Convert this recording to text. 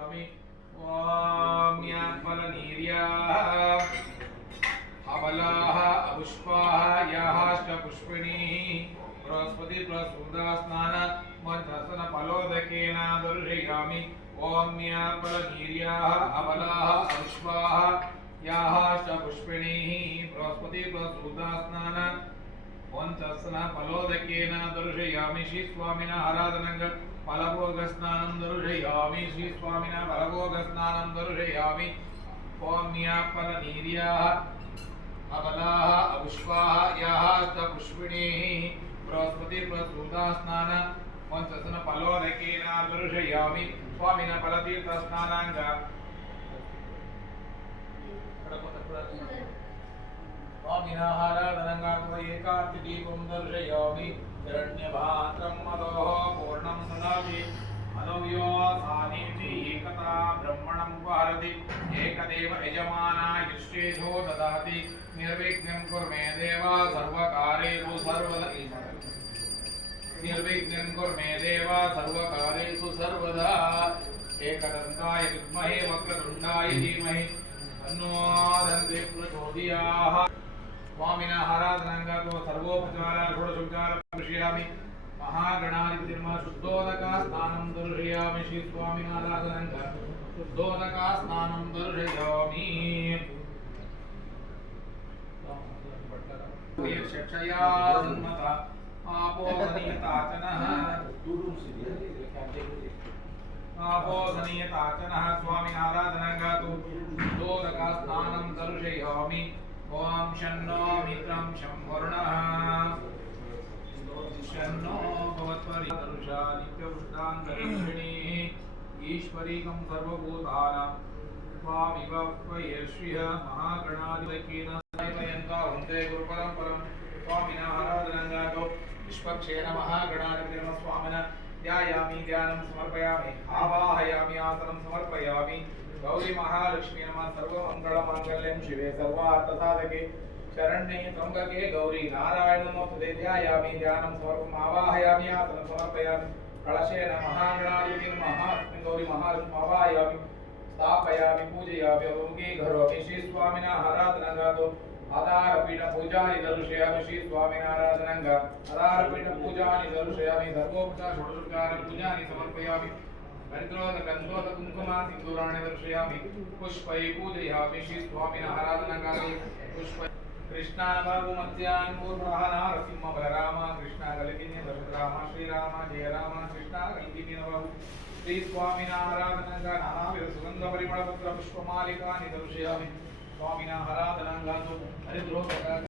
ओम याफलनीर्याः अबलाः अपुष्पाः याश्चपुष्पिणीः बृहस्पति प्रसूदा स्नान मध्यासन फलोदकेन दर्शयामि। ओम याफलनीर्याः अबलाः अपुष्पाः याश्चपुष्पिणीः बृहस्पति प्रसूदा स्नान पंचस्न फलोदकेन दर्शयामि। श्री स्वामिना आराधनंग फलभोगस्नानं दर्शयामि। श्री स्वामिना फलभोगस्नानं दर्शयामि। ओम याफलनीर्याः अबलाः अपुष्पाः याश्चपुष्पिणीः बृहस्पति प्रसूदा स्नान पंचस्न फलोदकेन दर्शयामि। स्वामिना फलतीर्थ स्नानांग स्वामिना आराधनंगात्व एकार्तिदीपं दर्शयामि। हिरण्यभात्रं मदोः पूर्णं ददाति अनव्योसानीति एकता ब्रह्मणं वहरति एकदेव यजमानायुष्येधो ददाति निर्विघ्नं कुर्मे देव सर्वकार्येषु सर्वदा निर्विघ्नं कुर्मे देव सर्वकार्येषु सर्वदा एकदन्ताय विद्महे वक्रतुण्डाय धीमहि तन्नो दन्ति प्रचोदयात्। स्वामिना आराधनांगातो सर्वोपचार षोडशोपचार दर्शयामि। महागणाधिपतिर्मा शुद्धोदका स्नानं दर्शयामि। श्री स्वामिना आराधनांग शुद्धोदका स्नानं दर्शयामि। यक्षया सन्मता आपोधनीयताचनः आपोधनीयताचनः स्वामिना आराधनांगातो शुद्धोदका स्नानं दर्शयामि। ओम शन्नो मित्रं शं वरुणः शन्नो भवत्वरिदर्शा नित्यवृष्टान्तरिक्षिणीः ईश्वरीकं सर्वभूतानां त्वामिव त्वयेष्विह महागणाधिपतेन सैवयन्ता वन्दे गुरुपरम्परं। स्वामिना आराधनांगातो निष्पक्षेण महागणाधिपतेन स्वामिना ध्यायामि ध्यानं समर्पयामि आवाहयामि आसनं समर्पयामि। गौरी महालक्ष्मी नमः सर्वमंगलमांगल्यं शिवे सर्वार्थसाधके शरण्ये त्र्यंबके गौरी नारायण नमोस्तुते। ध्यायामि ध्यानं समर्पयामि आवाहयामि आसनं समर्पयामि। कलशेन महागणाधिपति नमः गौरी महालक्ष्मी आवाहयामि स्थापयामि पूजयामि अवमुखे करोमि। श्री स्वामिना आराधनांगातो आधारपीठ पूजानि दर्शयामि। श्री स्वामिना आराधनांग आधारपीठ पूजानि दर्शयामि। सर्वोपचार षोडशोपचार पूजानि समर्पयामि। गन्धोद गन्धोद कुंकुमा सिंदूराणि दर्शयामि। पुष्पै पूजयामि। श्री स्वामिना आराधनांगातो पुष्प कृष्णानवमत्यान् पूर्वः नारसिंह बलराम कृष्ण कलिकिन्य दशरथराम श्रीराम जय राम कृष्ण कलिकिन्य नमः। श्री स्वामिना आराधनांग नानाविध सुगंध परिमळ पत्र पुष्पमालिकानि दर्शयामि। स्वामिना आराधनांगातो हरिद्रोपका